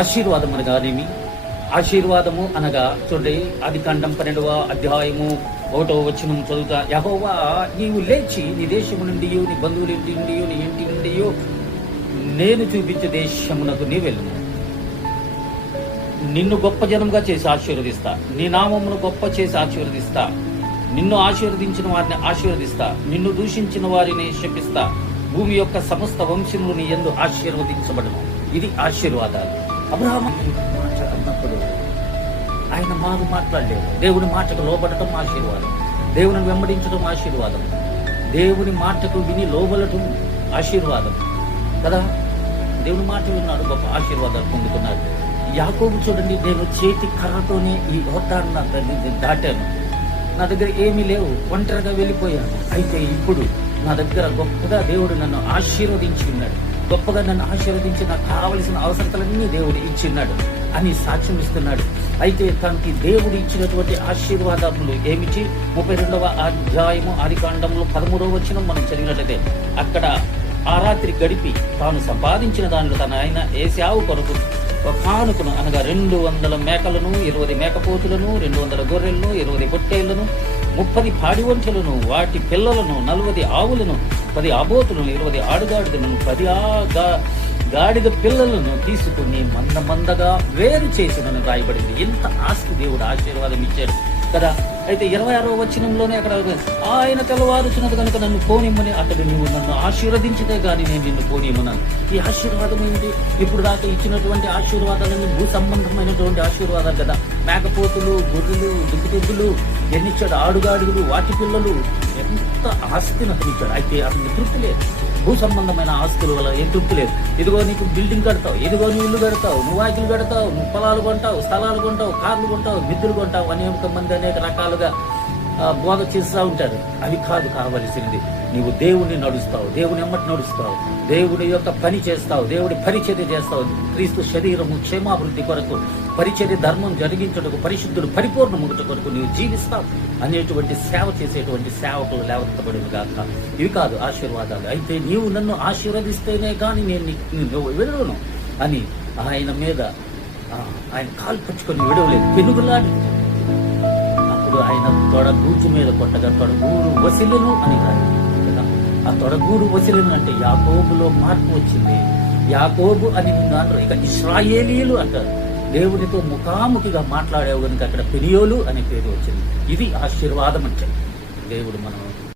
ఆశీర్వాదం అనగానేమి? ఆశీర్వాదము అనగా చూడండి, ఆదికాండం 12వ అధ్యాయము 1వ వచనం చదువుతా. యెహోవా నీవు లేచి నీ దేశము నుండి, నీ బంధువుల ఇంటి నుండి, నీ ఇంటి నుండి నేను చూపించే దేశమునకు నీ వెళ్ళుము. నిన్ను గొప్ప జనంగా చేసి ఆశీర్వదిస్తా, నీ నామమును గొప్ప చేసి ఆశీర్వదిస్తా, నిన్ను ఆశీర్వదించిన వారిని ఆశీర్వదిస్తా, నిన్ను దూషించిన వారిని శపిస్తా, భూమి యొక్క సమస్త వంశములు నీ యందు ఆశీర్వదించబడును. ఇది ఆశీర్వాదాలు. అబ్రహాము మాట అన్నప్పుడు ఆయన మాట్లాడలేదు. దేవుని మాటకు లోబడటం ఆశీర్వాదం, దేవుని వెంబడించడం ఆశీర్వాదం, దేవుని మాటకు విని లోబడటం ఆశీర్వాదం కదా. దేవుని మాట విన్నాడు, గొప్ప ఆశీర్వాదాలు పొందుకున్నాడు. యాకోబు చూడండి, నేను చేతి కర్రతోనే ఈ యోర్దాను దాటాను, నా దగ్గర ఏమీ లేవు, ఒంటరిగా వెళ్ళిపోయాను. అయితే ఇప్పుడు నా దగ్గర గొప్పగా దేవుడు నన్ను ఆశీర్వదించి ఉన్నాడు, గొప్పగా నన్ను ఆశీర్వదించి నాకు కావలసిన అవసరతలన్నీ దేవుడు ఇచ్చిన్నాడు అని సాక్ష్యం ఇస్తున్నాడు. అయితే తనకి దేవుడు ఇచ్చినటువంటి ఆశీర్వాదములు ఏమిచ్చి 32వ అధ్యాయము ఆదికాండంలో 13వ వచనం మనం చదివినట్లయితే, అక్కడ ఆ రాత్రి గడిపి తాను సంపాదించిన దానిలో తన ఆయన ఏశావు కొరకు ఒక కానుకను అనగా 200 మేకలను, 20 మేకపోతులను, 200 గొర్రెలను, 20 పొట్టేళ్లను, 30 పాడి ఒంటెలను, వాటి పిల్లలను, 40 ఆవులను, 10 ఆబోతులను, 20 ఆడుగాడిదలను, 10 గాడిద పిల్లలను తీసుకుని మందగా వేరు చేసినని రాయబడింది. ఎంత ఆస్తి దేవుడు ఆశీర్వాదం ఇచ్చాడు కదా. అయితే 26వ వచనంలోనే అక్కడ ఆయన తెల్లవారుచున్నది కనుక నన్ను పోనిమ్మని అతడు, నువ్వు నన్ను ఆశీర్వదించితే గాని నేను నిన్ను పోనిమ్మన్నాను. ఈ ఆశీర్వాదం ఏంటి? ఇప్పుడు దాకా ఇచ్చినటువంటి ఆశీర్వాదాలన్నీ భూ సంబంధమైనటువంటి ఆశీర్వాదాలు కదా. మేకపోతులు, గొర్రెలు, దుగ్గులు ఎన్నిచ్చాడు, ఆడుగాడుగులు, వాటి పిల్లలు, ఎంత ఆస్తిని అతను ఇచ్చాడు. అయితే అతనికి తృప్తి లేదు. భూ సంబంధమైన ఆస్తుల వల్ల ఏం తృప్తి లేదు. ఇదిగో నీకు బిల్డింగ్ కడతావు, ఇదిగో నువ్వు ఇల్లు కడతావు, నువ్వు వాకిలు కడతావు, నువ్వు పొలాలు కొంటావు, స్థలాలు కొంటావు, కార్లు కొంటావు, మిద్దులు కొంటావు, అనేక మంది అనేక రకాలుగా బోధ చేస్తూ ఉంటారు. అవి కాదు కావలసినది. నీవు దేవుణ్ణి నడుస్తావు, దేవుని ఎమ్మటి నడుస్తావు, దేవుడి యొక్క పని చేస్తావు, దేవుడి పరిచర్య చేస్తావు, క్రీస్తు శరీరము క్షేమాభివృద్ధి కొరకు, పరిచర్య ధర్మం జరిగించటకు, పరిశుద్ధుడు పరిపూర్ణముట కొరకు నీవు జీవిస్తావు అనేటువంటి సేవ చేసేటువంటి సేవకులు లేవనెత్తబడిన గాక. ఇవి కాదు ఆశీర్వాదాలు. అయితే నీవు నన్ను ఆశీర్వదిస్తేనే కానీ నేను విడవను అని ఆయన మీద ఆయన కాలు పట్టుకొని విడవలేదు, పెనుగులాడి. అప్పుడు ఆయన తొడగూచు మీద కొట్టగా తొడగూరు వసిలెను అని కాదు కదా. ఆ తొడగూరు వసిలెను అంటే యాకోబులో మార్పు వచ్చింది. యాకోబు అని నిన్ను ఇక ఇశ్రాయేలీయులు అంటారు. దేవునితో ముఖాముఖిగా మాట్లాడేవు కనుక అక్కడ పెరియోలు అనే పేరు వచ్చింది. ఇది ఆశీర్వాదం అంటే దేవుడు మనం